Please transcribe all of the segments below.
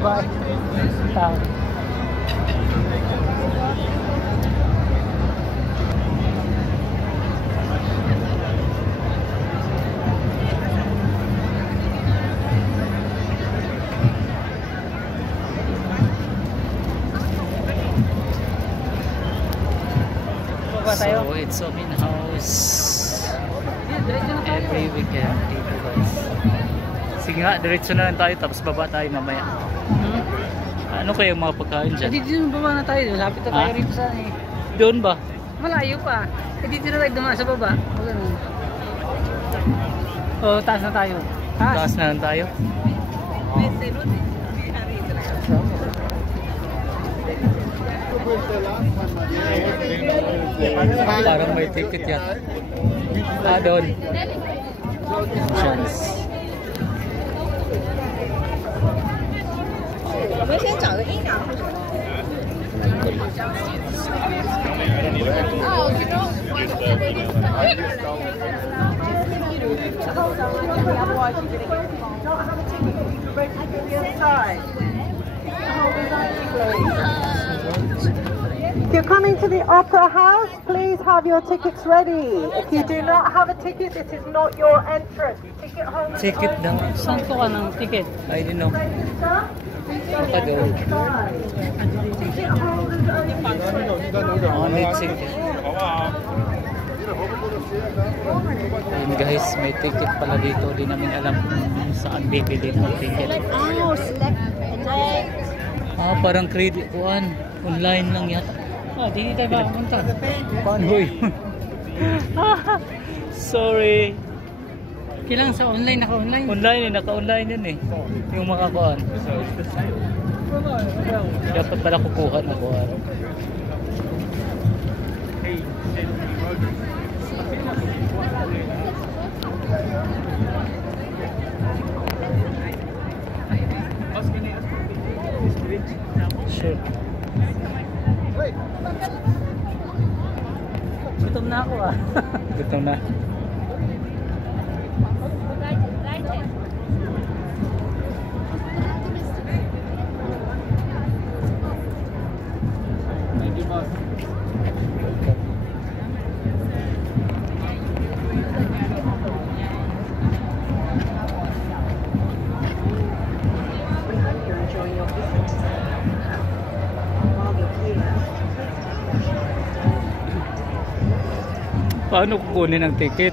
babae. Tao. So it's open house every weekend dito guys. Sige nga, diretso na lang tayo tapos baba tayo mamaya. Ano kaya yung mga pagkain dyan? Dito na baba na tayo, lapit na tayo rito saan eh. Doon ba? Malayo pa. Dito na tayo dumaan sa baba. Taas na tayo. Taas na lang tayo. Parang may ticket yan. Doon. Chance. If you're coming to the Opera House, please have your tickets ready. If you do not have a ticket, this is not your entrance. Ticket holders. Ticket daw. Saan ko ka ng ticket? I don't know. Baka doon. May ticket. Ayun guys, may ticket pala dito. Di namin alam kung saan bibili ng ticket. Parang credit kuan. Online lang yata. Dito tayo makapunta. Paano yun? Sorry. Kailangan sa online, naka-online. Online eh, naka-online yun eh. Yung mga kuan. Dapat pala kukuha na kuan. Sure. Gutom na ako Gutom na. Paano kukunin ang ticket?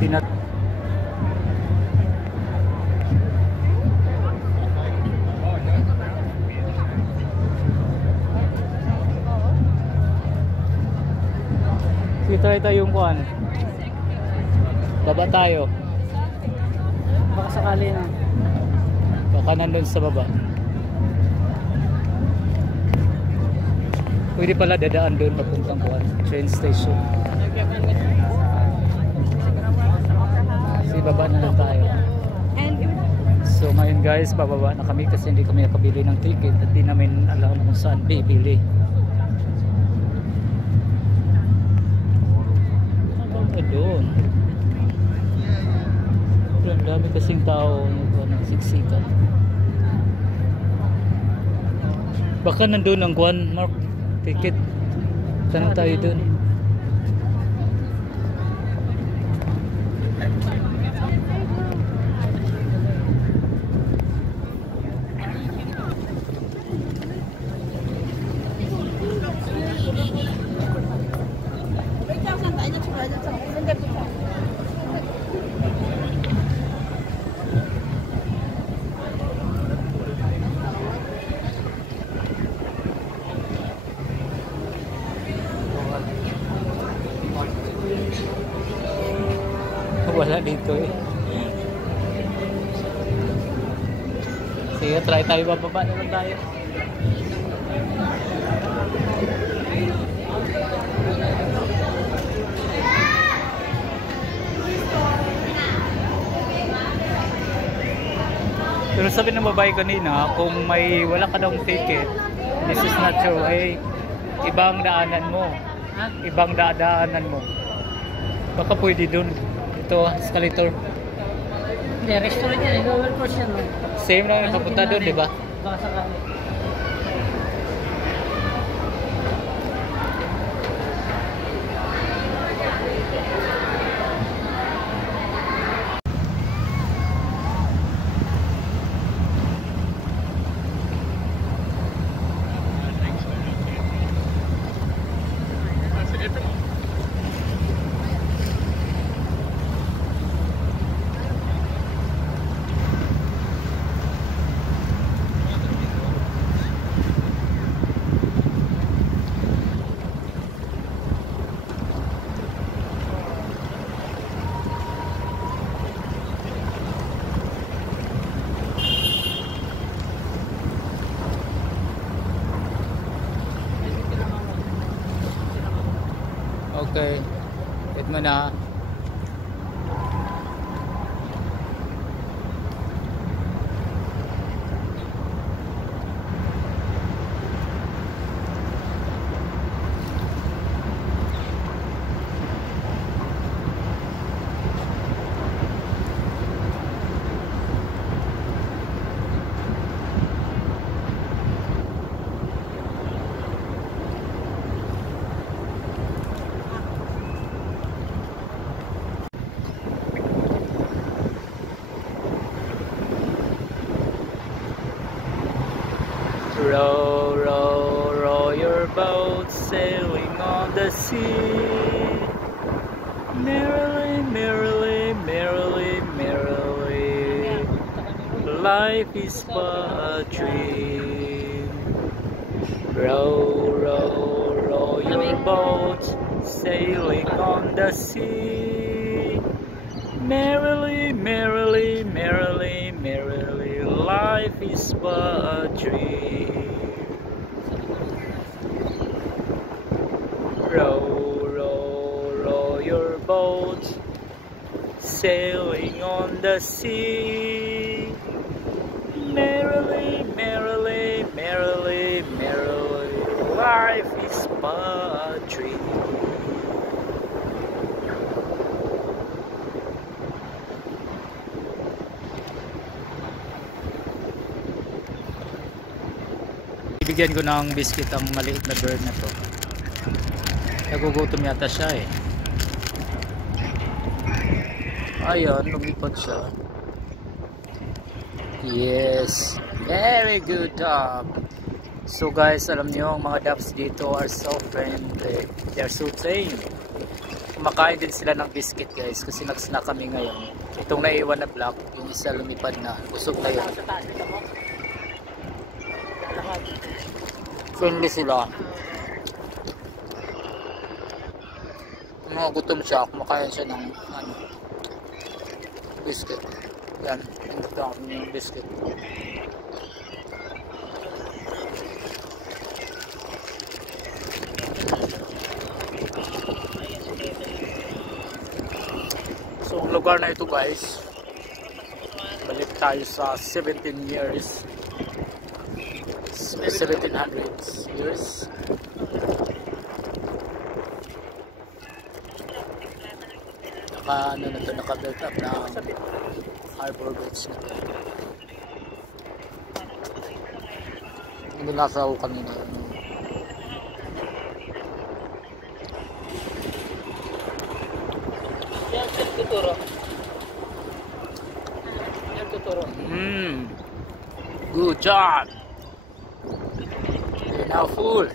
Tinat Try tayo yung kuan. Baba tayo. Baka sakali na. Baka nandun sa baba. Pwede pala dadaan doon papuntang kuan, train station. Kasi baba na lang tayo. So ngayon guys, bababa na kami kasi hindi kami nakabili ng ticket at di namin alam kung saan bibili. Doon. Ang dami kasing tao nagsiksikan. Baka nandun ang kuan, Mark, ticket. Tanong tayo dun. Wala dito eh. Sige, try tayo, bababa na lang tayo. Pero sabi ng babae kanina, kung may wala ka daw ticket, this is not true, ay ibang daanan mo. Ibang dadaanan mo. Baka pwede dun. Ito, escalator. Hindi, restaurant yan. Lower cost yan. Same lang yung papunta doon, di ba? Baka sakali. Okay. Hit mo na. Row, row, row your boat, sailing on the sea. Merrily, merrily, merrily, merrily, life is but a dream. Row, row, row your boat, sailing on the sea. Merrily, merrily, merrily, merrily, life is but a dream. Row, row, row your boat, sailing on the sea. Merrily, merrily, merrily, merrily, life is but a dream. Bigyan ko ng biscuit ang maliit na bird na to. Nagugutom yata siya eh. Ayun, lumipad siya. Yes, very good job. So guys, alam niyo ang mga doves dito are so friendly. They are so tame. Kumakain din sila ng biscuit guys kasi nag-snack kami ngayon. Itong naiwan na black, yung isa lumipad na. Busog na yun. Friendly sila. Kung mga gutom siya, kumakain siya ng biscuit. Yan, hindi ko yung biscuit. So ang lugar na ito guys, balik tayo sa 17 years. 1700s years. Ano na ito, naka-built up na harbor bridge na ito. Hindi nasa ako kanina. Yan tuturo. Yan tuturo. Good job. You're now full.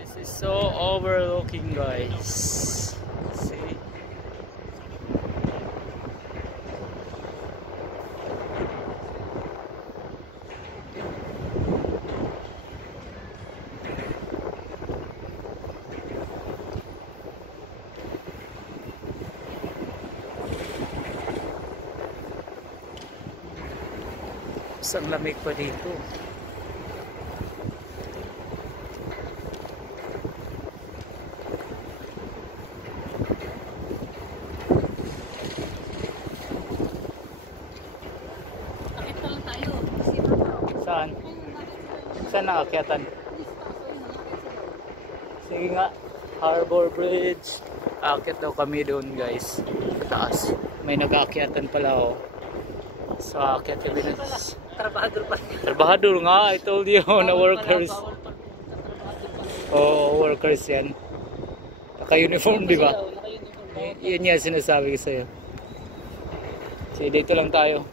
This is so overlooking guys. See? Isang lamig pa dito. Saan? Saan nakakyatan? Sige nga, Harbor Bridge. Aakyat daw kami doon guys. Taas. May nag-aakyatan pala oh. So aakyat kami na. Trabahador pa. Trabahador nga, I told you na workers. Bawal pa. Oo, workers yan. Naka-uniform, di ba? Naka-uniform. Yun yan sinasabi ko sa'yo. So dito lang tayo.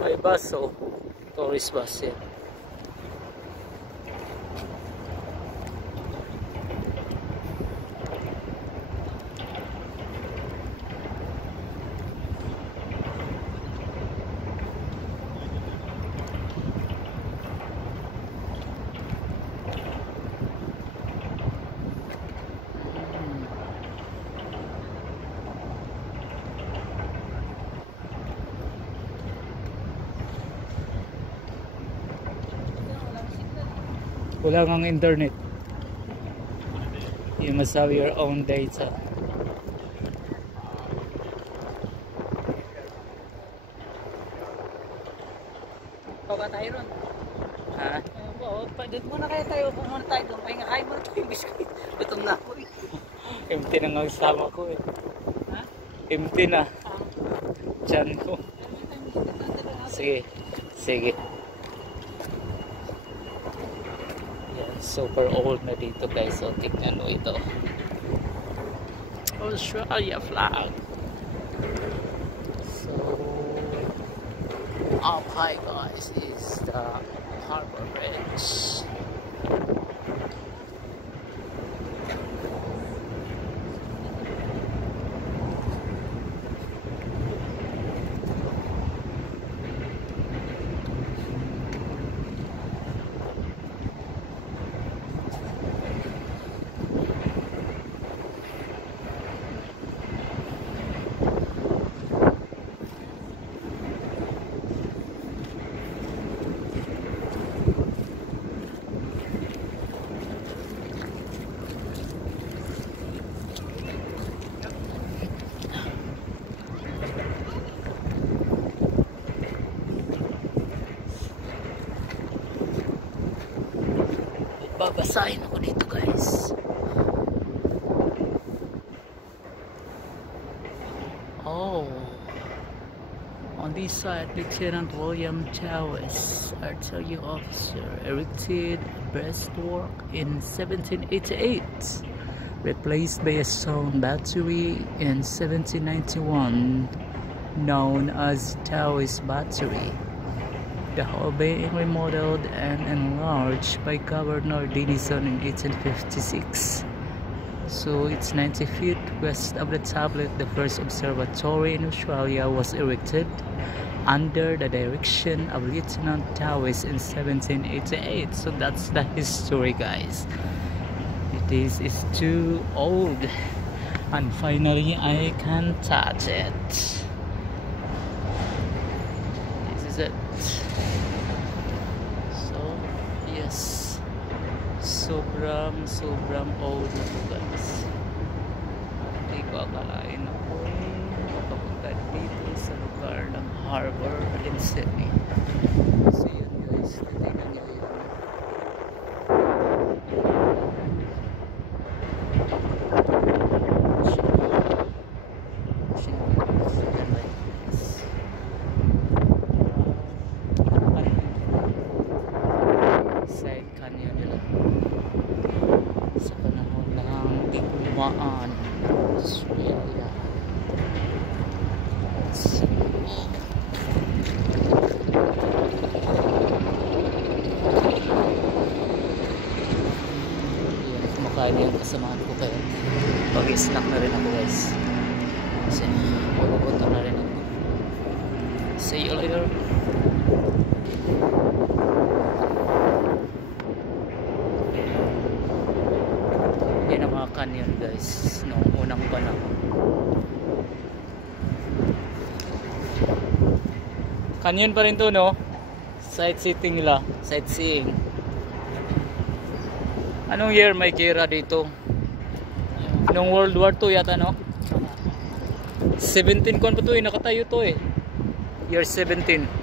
May bus, oh. Tourist bus yan. Wala ngang internet. You must have your own data. Pagka tayo ron. Ha? Doon muna kaya tayo. Pumunta tayo doon. Kaya kain muna tayo yung biskuit. Gutom na ako eh. Empty na nga ang sama ko eh. Ha? Empty na. Tiyan ko. Sige. Sige. Yan, super old na dito guys. So tignan mo ito. Australia flag. So up high guys is the Harbor Bridge. Babasahin ako dito guys. Oh, on this side Lieutenant William Towers, artillery officer, erected breastwork in 1788, replaced by a stone battery in 1791 known as Towers Battery. The whole being remodeled and enlarged by Governor Denison in 1856. So it's 90 feet west of the tablet. The first observatory in Australia was erected under the direction of Lieutenant Towers in 1788. So that's the history guys. This is too old and finally I can touch it. This is it. Sobrang old na po guys. Hindi ko akalain ako makapunta dito sa lugar ng Harbor in Sydney. So yun guys, titignan nyo yun. Australia. Kumakain yung kasamahan ko kaya pag-snack na rin ako guys. Kasi magugutom na rin ako. See you later. Yan ang mga canyon guys noong unang panahon. Canyon pa rin to no? Sightseeing nila. Sightseeing. Anong year may gera dito? Noong World War II yata no? 17 kon pa to eh. Nakatayo to eh. Year 17.